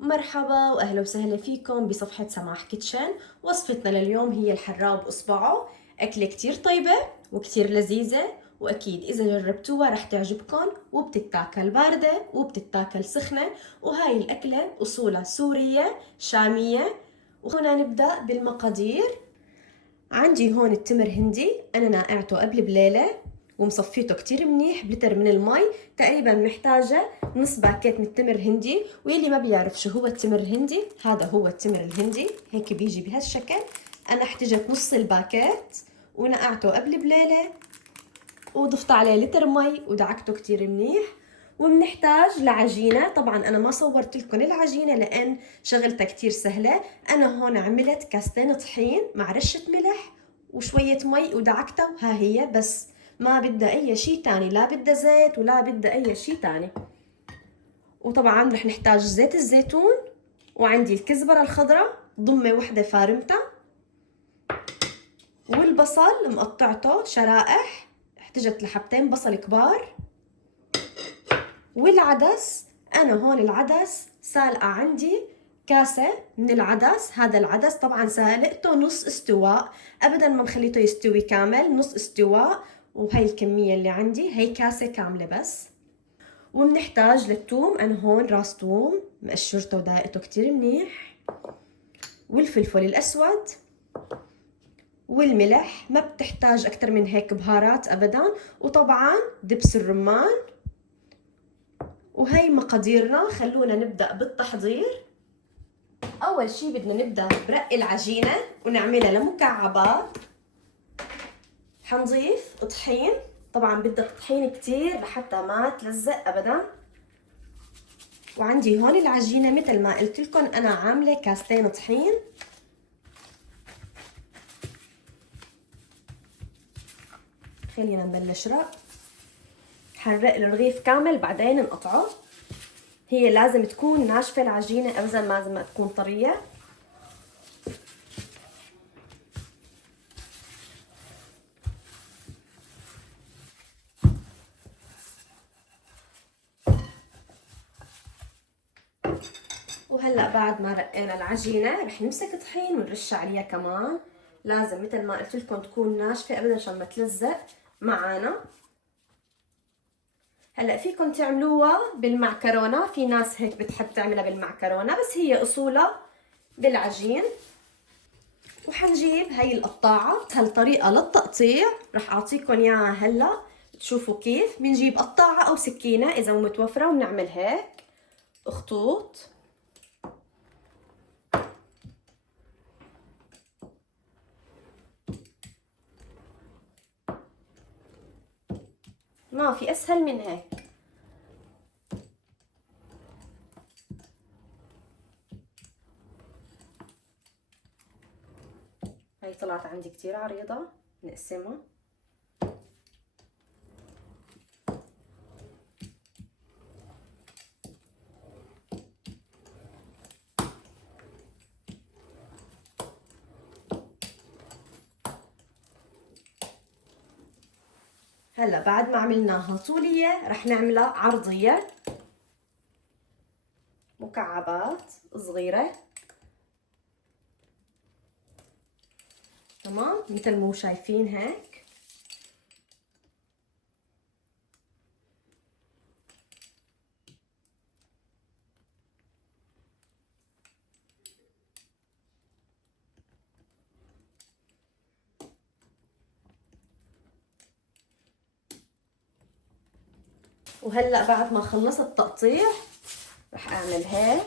مرحبا واهلا وسهلا فيكم بصفحة سماح كيتشن. وصفتنا لليوم هي الحراب اصبعه، اكلة كتير طيبة وكتير لذيذة، واكيد اذا جربتوها رح تعجبكم، وبتتاكل باردة وبتتاكل سخنة. وهاي الاكلة اصولها سورية شامية. وهنا نبدأ بالمقادير. عندي هون التمر هندي، انا ناقعته قبل بليلة ومصفيته كتير منيح بلتر من المي. تقريبا محتاجة نص باكيت من التمر هندي. واللي ما بيعرف شو هو التمر الهندي، هذا هو التمر الهندي، هيك بيجي بهالشكل. انا احتجت نص الباكيت ونقعته قبل بليلة وضفت عليه لتر مي ودعكته كتير منيح. وبنحتاج لعجينة. طبعا أنا ما صورت لكم العجينة لأن شغلتها كتير سهلة. أنا هون عملت كاستين طحين مع رشة ملح وشوية مي ودعكتها، ها هي بس، ما بدها أي شي تاني، لا بدها زيت ولا بدها أي شي تاني. وطبعا رح نحتاج زيت الزيتون، وعندي الكزبرة الخضراء ضمة وحدة فارمتها، والبصل مقطعته شرائح، احتجت لحبتين بصل كبار، والعدس. انا هون العدس سالقه عندي كاسه من العدس. هذا العدس طبعا سالقته نص استواء، ابدا ما مخليته يستوي كامل، نص استواء. وهي الكميه اللي عندي، هي كاسه كامله بس. وبنحتاج للثوم، انا هون راس ثوم مقشرته وداقته كتير منيح، والفلفل الاسود، والملح. ما بتحتاج اكتر من هيك بهارات ابدا. وطبعا دبس الرمان. وهي مقاديرنا، خلونا نبدأ بالتحضير. أول شي بدنا نبدأ برق العجينة ونعملها لمكعبات. حنضيف طحين، طبعا بدك طحين كتير لحتى ما تلزق أبدا. وعندي هون العجينة مثل ما قلت لكم أنا عاملة كاستين طحين. خلينا نبلش رق. حنرق الرغيف كامل بعدين نقطعه. هي لازم تكون ناشفة العجينة، أبدا ما لازم تكون طرية. وهلا بعد ما رقينا العجينة رح نمسك طحين ونرش عليها كمان. لازم مثل ما قلت لكم تكون ناشفة ابدا عشان ما تلزق معانا. هلا فيكم تعملوها بالمعكرونة، في ناس هيك بتحب تعملها بالمعكرونة، بس هي اصولها بالعجين. وحنجيب هاي القطاعة، هالطريقة للتقطيع رح اعطيكم اياها هلا تشوفوا كيف. بنجيب قطاعة او سكينة اذا متوفرة ونعمل هيك خطوط. ما في اسهل من هيك. هاي طلعت عندي كتير عريضة، نقسمها. هلا بعد ما عملناها طولية رح نعملها عرضية، مكعبات صغيرة. تمام مثل ما شايفين هيك. وهلا بعد ما خلصت تقطيع رح اعمل هيك،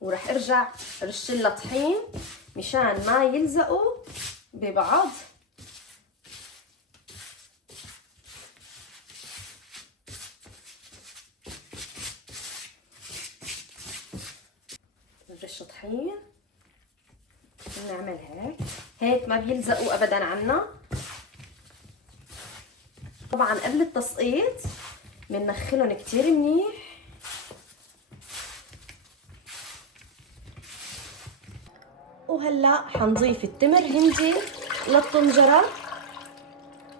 ورح ارجع رشلها طحين مشان ما يلزقوا ببعض. نرش طحين ونعمل هيك، هيك ما بيلزقوا ابدا عنا. طبعا قبل التسقيط بننخلهم كتير منيح. وهلا حنضيف التمر هندي للطنجرة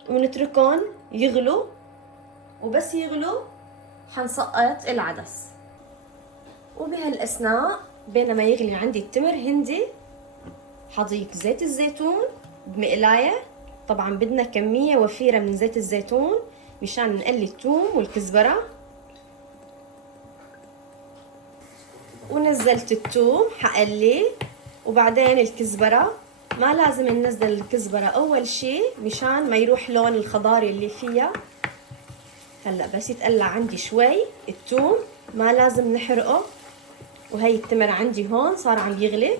ونتركهم يغلوا، وبس يغلوا حنسقط العدس. وبهالأثناء بينما يغلي عندي التمر هندي حضيف زيت الزيتون بمقلاية. طبعا بدنا كمية وفيرة من زيت الزيتون مشان نقلي الثوم والكزبرة. ونزلت الثوم حقليه، وبعدين الكزبرة ما لازم ننزل الكزبرة اول شي مشان ما يروح لون الخضاري اللي فيها. هلا بس يتقلع عندي شوي الثوم ما لازم نحرقه. وهي التمر عندي هون صار عم يغلي.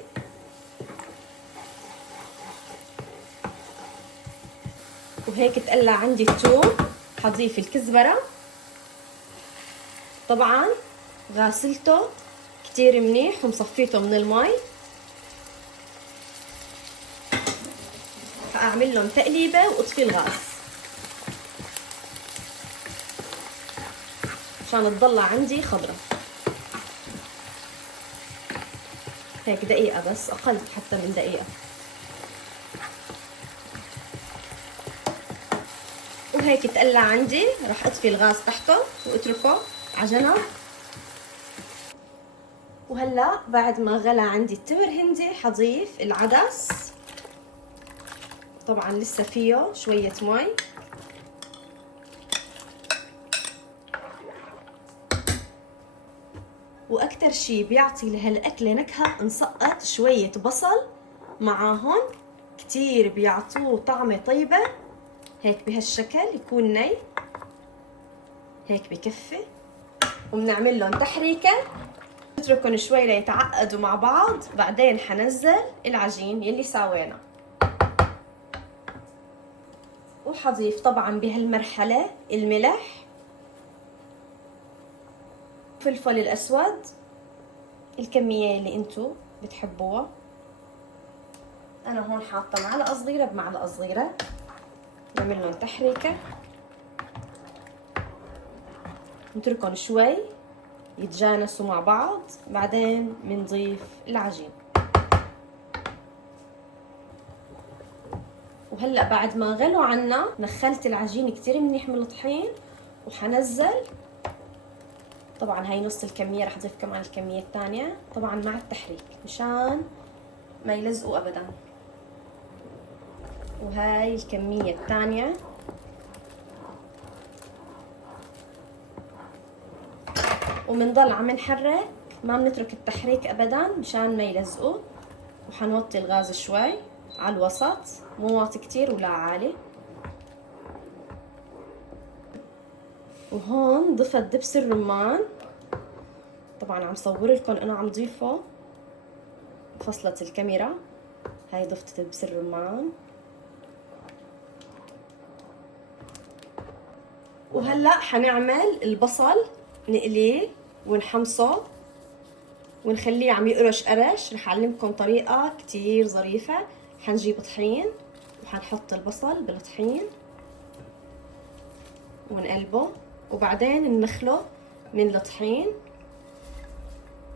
وهيك تقلع عندي الثوم حضيف الكزبرة. طبعا غاسلته كتير منيح ومصفيته من المي. هأعمل لهم تقليبة واطفي الغاز عشان تضل عندي خضرة. هيك دقيقة بس، أقل حتى من دقيقة. وهيك تقلع عندي، راح اطفي الغاز تحته واتركه على جنب. وهلا بعد ما غلى عندي التمر هندي حضيف العدس. طبعا لسه فيه شوية مي. واكتر شي بيعطي لهالاكله نكهه نسقط شويه بصل معاهم، كتير بيعطوه طعمه طيبه. هيك بهالشكل يكون ني، هيك بكفي. وبنعمل لهم تحريكه نتركهم شوي ليتعقدوا مع بعض. بعدين حنزل العجين يلي ساوينا، وحضيف طبعا بهالمرحله الملح، فلفل الاسود الكميه اللي انتو بتحبوها. انا هون حاطه معلقه صغيره بمعلقه صغيره. نعمل لهم تحريكه نتركهم شوي يتجانسوا مع بعض. بعدين بنضيف العجين. وهلا بعد ما غلوا عنا نخلت العجين كتير منيح من الطحين وحنزل. طبعا هاي نص الكمية، رح اضيف كمان الكمية الثانية طبعا مع التحريك مشان ما يلزقوا ابدا. وهاي الكمية الثانية. ومنضل عم نحرك، ما بنترك التحريك ابدا مشان ما يلزقوا. وحنوطي الغاز شوي على الوسط، مو واطي كتير ولا عالي. وهون ضفت دبس الرمان. طبعا عم صور لكم انا عم ضيفه، فصلت الكاميرا. هاي ضفت دبس الرمان. وهلا حنعمل البصل، نقليه ونحمصه ونخليه عم يقرش قرش. رح اعلمكم طريقه كتير ظريفه. حنجيب طحين وحنحط البصل بالطحين ونقلبه، وبعدين نخله من الطحين،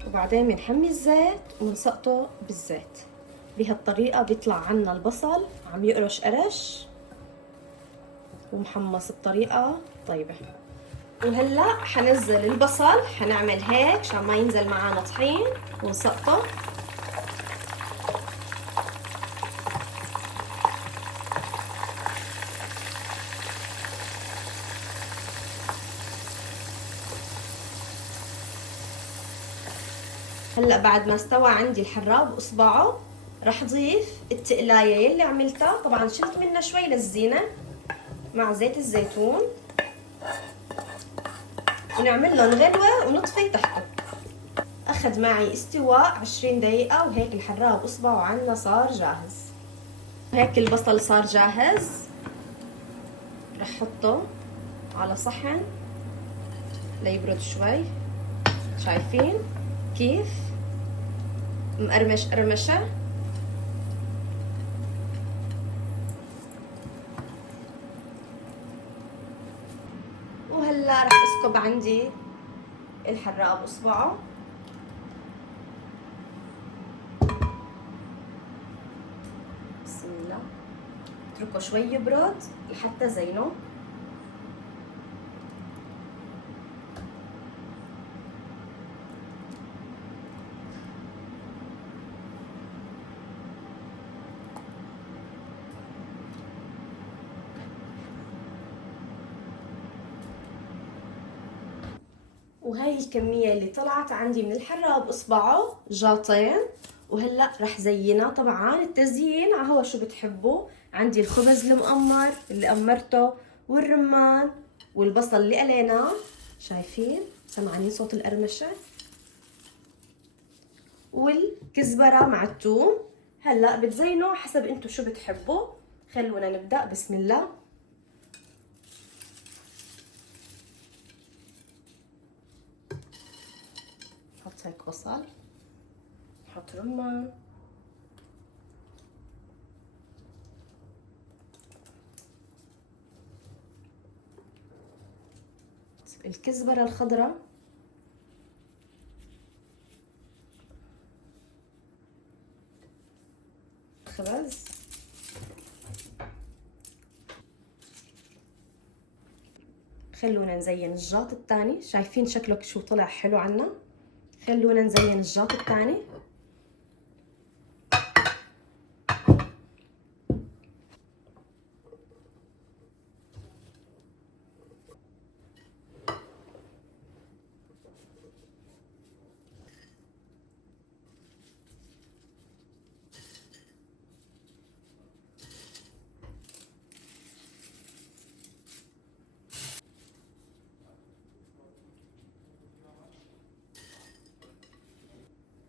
وبعدين بنحمي الزيت ونسقطه بالزيت. بهالطريقه بيطلع عنا البصل عم يقرش قرش ومحمص بطريقه طيبه. وهلا حنزل البصل، حنعمل هيك عشان ما ينزل معنا طحين ونسقطه. هلا بعد ما استوى عندي الحراب باصبعه رح اضيف التقلايه يلي عملتها. طبعا شلت منها شوي للزينه مع زيت الزيتون، ونعمل لهم غلوه ونطفي تحته. اخذ معي استواء 20 دقيقه. وهيك الحراب اصبعه عنا صار جاهز. هيك البصل صار جاهز. رح احطه على صحن ليبرد شوي. شايفين كيف مقرمش قرمشه؟ وهلا رح اسكب عندي الحراب اصبعه. بسم الله. اتركه شوي يبرد لحتى زينه. وهاي الكمية اللي طلعت عندي من الحراب اصبعه جاطين. وهلا رح زينها. طبعا التزيين عهو شو بتحبوا. عندي الخبز المقمر اللي قمرته، والرمان، والبصل اللي قليناه. شايفين؟ سمعانين صوت القرمشة؟ والكزبرة مع الثوم. هلا بتزينوا حسب انتو شو بتحبوا. خلونا نبدأ. بسم الله. نحط هيك بصل، نحط رمان، الكزبرة الخضراء، خبز، خلونا نزين الجاط الثاني. شايفين شكله شو طلع حلو عنا؟ خلونا نزين الجاط الثاني.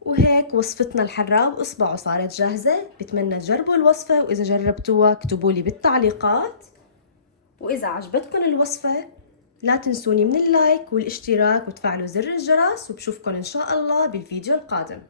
وهيك وصفتنا الحراب اصبعوا صارت جاهزة. بتمنى تجربوا الوصفة، وإذا جربتوها اكتبوا لي بالتعليقات. وإذا عجبتكم الوصفة لا تنسوني من اللايك والاشتراك وتفعلوا زر الجرس، وبشوفكم إن شاء الله بالفيديو القادم.